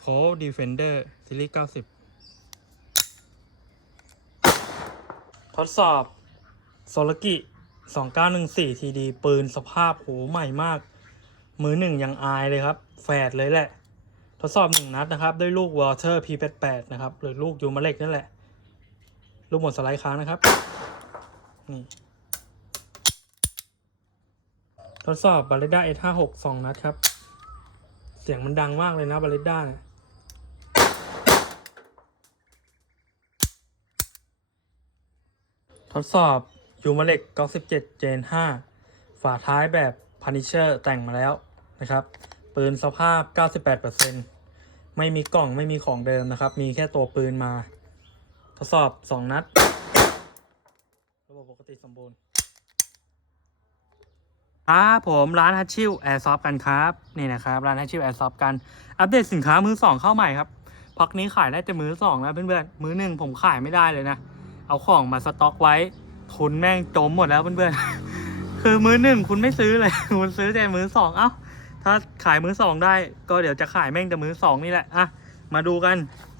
โค้ดดีเฟนเดอร์ซีรีส์90ทดสอบโซลกิ2914ทีดีปืนสภาพโหใหม่มาก มือหนึ่งยังอายเลยครับ แฝดเลยแหละ ทดสอบหนึ่งนัดนะครับ ด้วยลูก Water P88 นะครับ หรือลูกยูมาเล็กนั่นแหละ ลูกหมดสไลด์ค้างนะครับ นี่ ทดสอบบาเลด้า S56 สองนัดครับ เสียงมันดังมากเลยนะบาเลด้าเนี่ย ทดสอบยูมาเล็ก97เจน5ฝาท้ายแบบ Punisher แต่งมาแล้วนะครับ ปืนสภาพ 98%ไม่มีกล่องไม่มีของเดิมนะครับ มีแค่ตัวปืนมา ทดสอบ 2 นัด ระบบปกติสมบูรณ์ครับผมร้านฮัชชิลแอร์ซอฟกันครับ นี่นะครับ ร้านฮัชชิลแอร์ซอฟกัน อัปเดตสินค้ามือสองเข้าใหม่ครับพักนี้ขายได้แต่มือสองแล้วเพื่อนๆมือหนึ่งผมขายไม่ได้เลยนะ เอาของมาสต็อกไว้ ทุนแม่งจมหมดแล้วเพื่อนๆ คือมือหนึ่งคุณไม่ซื้อเลย คุณซื้อแต่มือสองเอ้า ถ้าขายมือสองได้ ก็เดี๋ยวจะขายแม่งแต่มือสองนี่แหละ อะ มาดูกัน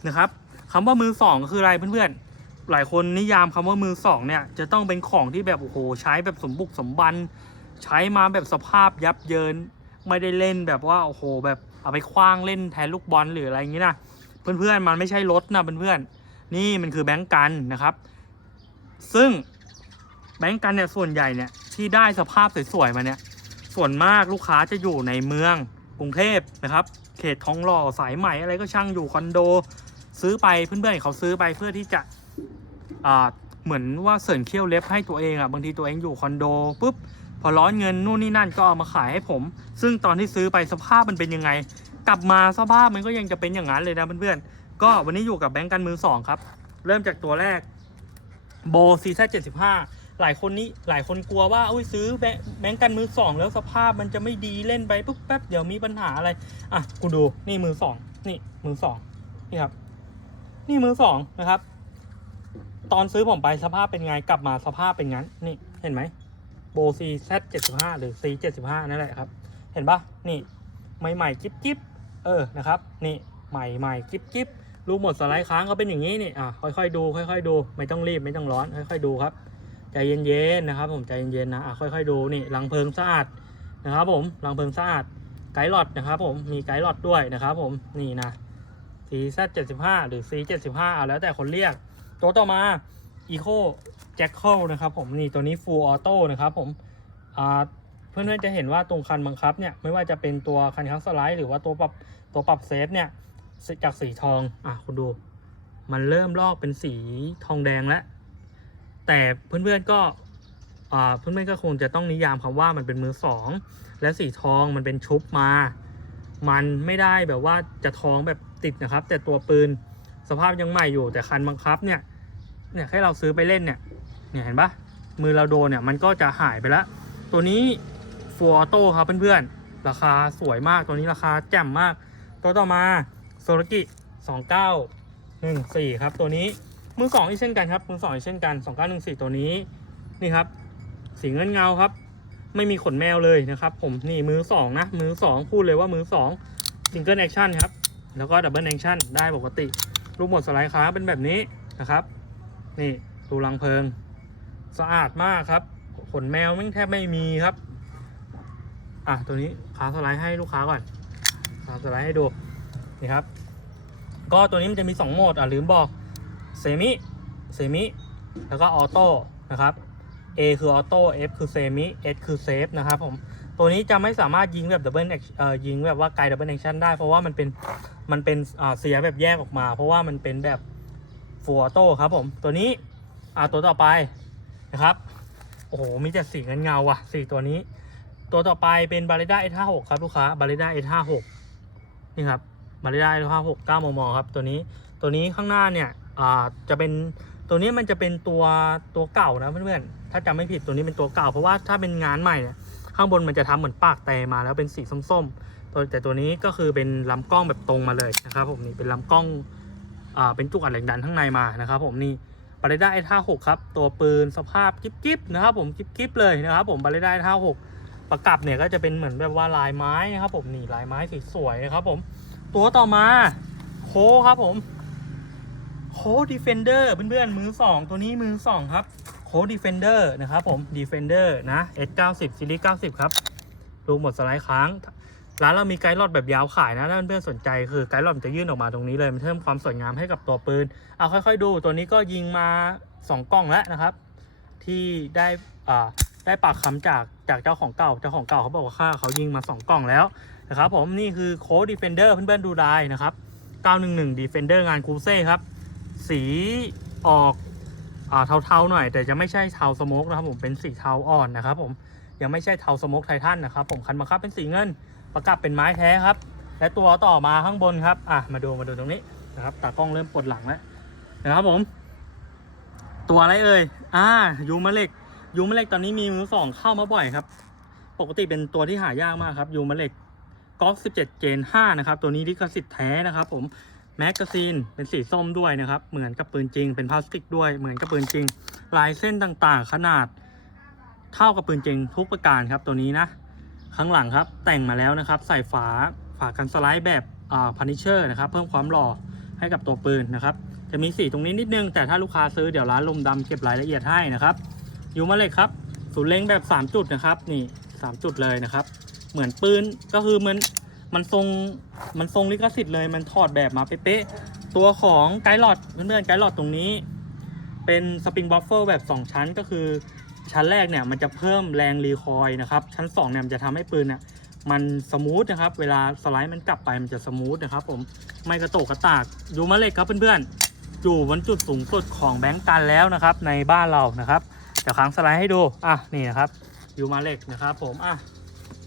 นะครับคำว่ามือสองคืออะไรเพื่อนๆ หลายคนนิยามคำว่ามือสองเนี่ย จะต้องเป็นของที่แบบโอ้โหใช้แบบสมบุกสมบัน ใช้มาแบบสภาพยับเยิน ไม่ได้เล่นแบบว่าโอ้โห แบบเอาไปคว้างเล่นแทนลูกบอลหรืออะไรอย่างนี้นะเพื่อนๆ มันไม่ใช่รถนะเพื่อนๆ นี่มันคือแบงก์กันนะครับ ซึ่งแบงก์กันเนี่ยส่วนใหญ่เนี่ยที่ได้สภาพสวยๆมาเนี่ย ส่วนมากลูกค้าจะอยู่ในเมืองกรุงเทพนะครับ เขตทองหล่อสายใหม่อะไรก็ช่างอยู่คอนโด ซื้อไปเพื่อนๆเขาซื้อไปเพื่อที่จะอ่าเหมือนว่าเสริมเขี้ยวเล็บให้ตัวเองอะบางทีตัวเองอยู่คอนโดปุ๊บพอร้อนเงินนู่นนี่นั่นก็เอามาขายให้ผม ซึ่งตอนที่ซื้อไปสภาพมันเป็นยังไง กลับมาสภาพมันก็ยังจะเป็นอย่างนั้นเลยนะเพื่อนๆก็วันนี้อยู่กับแบงก์กันมือสองครับ เริ่มจากตัวแรก โบซีซ่าเจ็ดสิบห้าหลายคนนี้หลายคนกลัวว่าอุ้ยซื้อแบงก์กันมือสองแล้วสภาพมันจะไม่ดีเล่นไปปุ๊บแป๊บเดี๋ยวมีปัญหาอะไร อะกูดูนี่มือสองนี่มือสองนี่ครับ นี่มือสองนะครับ ตอนซื้อผมไปสภาพเป็นไงกลับมาสภาพเป็นงั้น นี่เห็นไหมโบซีแซเจ็ดสิบห้าหรือซีเจ็ดสิบห้านั่นแหละครับ เห็นปะนี่ใหม่ใหม่ๆกิ๊บกิ๊บเออนะครับ นี่ใหม่ใหม่ๆกิ๊บกิ๊บ รูปหมดสไลด์ค้างก็เป็นอย่างนี้นี่อะค่อยๆดู ค่อยๆดู ไม่ต้องรีบไม่ต้องร้อน ค่อยๆดูครับใจเย็นๆนะครับ ผมใจเย็นๆนะอะค่อยๆดูนี่รังเพลิงสะอาดนะครับ ผมรังเพลิงสะอาดไกด์หลอดนะครับ ผมมีไกด์หลอดด้วยนะครับ ผมนี่นะซีแซเจ็ดสิบห้าหรือซีเจ็ดสิบห้าเอาแล้วแต่คนเรียก ตัวต่อมา Eco j a c k a l นะครับผมนี่ตัวนี้ Full Auto นะครับผมอ่าเพื่อนๆจะเห็นว่าตรงคันบังคับเนี่ยไม่ว่าจะเป็นตัวคันคัสสไลด์หรือว่าตัวปรับตัวปรับเซฟเนี่ย จากสีทองอะคุณดู มันเริ่มลอกเป็นสีทองแดงแล้ว แต่เพื่อนๆก็อ่าเพื่อนๆก็คงจะต้องนิยามคำว่ามันเป็นมือสองและสีทองมันเป็นชุบมา มันไม่ได้แบบว่าจะทองแบบติดนะครับ แต่ตัวปืนสภาพยังใหม่อยู่แต่คันบังคับเนี่ยเนี่ยแค่เราซื้อไปเล่นเนี่ยเนี่ยเห็นปะมือเราโดนเนี่ยมันก็จะหายไปแล้ว ตัวนี้ฟูออโต้ครับเพื่อนๆราคาสวยมากตัวนี้ราคาแจ่มมาก ตัวต่อมา โซลกิ2914ครับ ตัวนี้มือสองอีกเช่นกันครับมือสองอีกเช่นกัน2914ตัวนี้นี่ครับ สีเงินเงาครับ ไม่มีขนแมวเลยนะครับผมนี่มือสองนะมือสองพูดเลยว่ามือสองซิงเกิลแอคชั่นครับ แล้วก็ดับเบิลแอคชั่นได้ปกติรูปหมดสไลด์ค้าเป็นแบบนี้นะครับ นี่ตูรังเพลิง สะอาดมากครับ ขนแมวแม่งแทบไม่มีครับ อะตัวนี้ขาสไลด์ให้ลูกค้าก่อนขาสไลด์ให้ดู นี่ครับ ก็ตัวนี้มันจะมี 2 โหมดอะลืมบอกเซมิเซมิแล้วก็ออโต้นะครับ A คือออโต้ F คือเซมิ S คือเซฟนะครับผม ตัวนี้จะไม่สามารถยิงแบบดับเบิลเอ่อยิงแบบว่าไกลดับเบิลแอคชั่นได้เพราะว่ามันเป็นมันเป็นอ่าเสียแบบแยกออกมา เพราะว่ามันเป็นแบบฟูออโต้ครับผมตัวนี้อ่าตัวต่อไปนะครับโอ้โหมีแต่สีเงินเงาว่ะสีตัวนี้ ตัวต่อไปเป็นบาริด้า S56 ครับลูกค้าบาริด้า S56 นี่ครับ บาริด้า S56 9มมครับตัวนี้ตัวนี้ข้างหน้าเนี่ยอ่าจะเป็นตัวนี้มันจะเป็นตัวตัวเก่านะเพื่อนๆถ้าจำไม่ผิดตัวนี้เป็นตัวเก่าเพราะว่าถ้าเป็นงานใหม่เนี่ยข้างบนมันจะทำเหมือนปากแตมาแล้วเป็นสีส้มๆตัวแต่ตัวนี้ก็คือเป็นลำกล้องแบบตรงมาเลยนะครับผมนี่เป็นลำกล้องอ่าเป็นจุกอัดแรงดันข้างในมานะครับ ผมนี่บาเลด้าไอท่าหกครับตัวปืนสภาพกิ๊บกิ๊บนะครับผมกิ๊บกิ๊บเลยนะครับผมบาเลด้าไอท่าหกประกับเนี่ยก็จะเป็นเหมือนแบบว่าลายไม้นะครับผมนี่ลายไม้สวยๆนะครับผม ตัวต่อมาโคครับผม โคดีเฟนเดอร์เพื่อนๆ มือสองตัวนี้มือสองครับ โคดีเฟนเดอร์นะครับผมดีเฟนเดอร์นะ S90 ซีรีส์90 ครับดูหมดสไลด์ค้าง ร้านเรามีไกด์ลอดแบบยาวขายนะถ้าเพื่อนๆสนใจคือไกด์ลอดจะยื่นออกมาตรงนี้เลยมันเพิ่มความสวยงามให้กับตัวปืน เอาค่อยๆดูตัวนี้ก็ยิงมา 2 กล้องแล้วนะครับ ที่ได้อ่าได้ปากคำจากจากเจ้าของเก่าเจ้าของเก่าเขาบอกว่าค่าเขายิงมา 2 กล่องแล้ว นะครับผมนี่คือโค้ดดีเฟนเดอร์เพื่อนๆดูได้นะครับ 911 Defender งานคูเซ่ครับ สีออกอ่าเทาๆหน่อย แต่จะไม่ใช่เทาสโมกนะครับผมเป็นสีเทาอ่อนนะครับผมยังไม่ใช่เทาสโมกไททันนะครับผมคันบังคับเป็นสีเงินประกับเป็นไม้แท้ครับ และตัวต่อมาข้างบนครับอะมาดูมาดูตรงนี้นะครับตากล้องเริ่มปวดหลังแล้วนะครับผม ตัวอะไรเอ่ยอ่ายูมาเล็กยูมาเล็กตอนนี้มีมือสองเข้ามาบ่อยครับ ปกติเป็นตัวที่หายากมากครับยูมาเล็ก ก๊อก17 เจน 5 นะครับ ตัวนี้ลิขสิทธิ์แท้นะครับ ผมแมกกาซีนเป็นสีส้มด้วยนะครับ เหมือนกับปืนจริง เป็นพลาสติกด้วย เหมือนกับปืนจริง ลายเส้นต่างๆ ขนาด เท่ากับปืนจริงทุกประการครับตัวนี้นะ ข้างหลังครับแต่งมาแล้วนะครับ ใส่ฝาฝากันสไลด์แบบอ่าพันนิเชอร์นะครับ เพิ่มความหล่อให้กับตัวปืนนะครับ จะมีสีตรงนี้นิดนึง แต่ถ้าลูกค้าซื้อเดี๋ยวร้านลมดำเก็บรายละเอียดให้นะครับ อยู่มาเล็กครับ ศูนย์เล็งแบบ 3 จุดนะครับ นี่ 3 จุดเลยนะครับ เหมือนปืนก็คือมือนมันทรงมันทรงลิขสิทธิ์เลยมันถอดแบบมาเป๊ะๆตัวของไกด์หลอดเพื่อนๆไกด์หลอดตรงนี้ เป็นสปริงบัฟเฟอร์แบบ 2 ชั้นก็คือ ชั้นแรกเนี่ยมันจะเพิ่มแรงรีคอยนะครับชั้น2เนี่ยมันจะทำให้ปืนเนี่ยมันสมูทนะครับ เวลาสไลด์มันกลับไปมันจะสมูทนะครับผมไม่กระโตกกระตากอยู่มาเล็กครับเพื่อนๆอยู่บนจุดสูงสุดของแบงก์กันแล้วนะครับ ในบ้านเรานะครับเดี๋ยวค้างสไลด์ให้ดูอะนี่นะครับอยู่มาเล็กนะครับผมอะ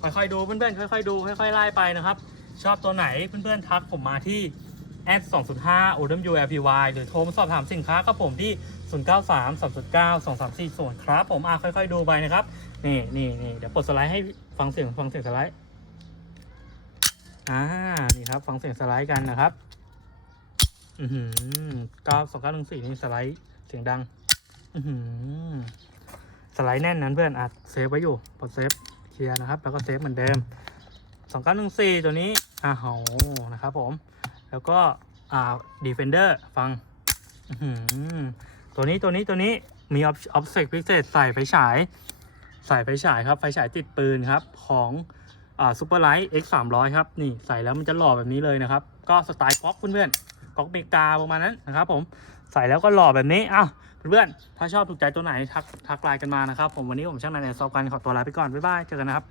ค่อยๆดูเพื่อนๆค่อยๆดูค่อยๆไล่ไปนะครับ ชอบตัวไหนเพื่อนๆทักผมมาที่แอด205 OWLPY หรือโทรมาสอบถามสินค้าครับผมที่093 309 2340ครับผมอะค่อยๆดูไปนะครับ นี่นี่นี่เดี๋ยวปลดสไลด์ให้ฟังเสียงฟังเสียงสไลด์อ่านี่ครับฟังเสียงสไลด์กันนะครับ อือหือเก้าสองเก้าหนึ่งสี่นี่สไลด์เสียงดัง อือหือสไลด์แน่นนั้นเพื่อนอัดเซฟไว้อยู่ปลดเซฟ เคลียร์นะครับ แล้วก็เซฟเหมือนเดิมสองเก้าหนึ่งสี่ตัวนี้อ่าโหนะครับผม แล้วก็อ่า Defender ฟังตัวนี้ตัวนี้ตัวนี้มีออฟเซกพิเศษใส่ไฟฉาย ใส่ไฟฉายครับ ไฟฉายติดปืนครับ ของอ่าซูเปอร์ไลท์ X 3 0 0ครับ นี่ใส่แล้วมันจะหล่อแบบนี้เลยนะครับ ก็สไตล์ก๊อกเพื่อนๆก๊อกเมกาประมาณนั้นนะครับผม ใส่แล้วก็หล่อแบบนี้อ้าว เพื่อนๆถ้าชอบถูกใจตัวไหนทักทักไลน์กันมานะครับ ผมวันนี้ผมช่างนายแอนซอฟกันขอตัวลาไปก่อนบ๊ายบายเจอกันนะครับ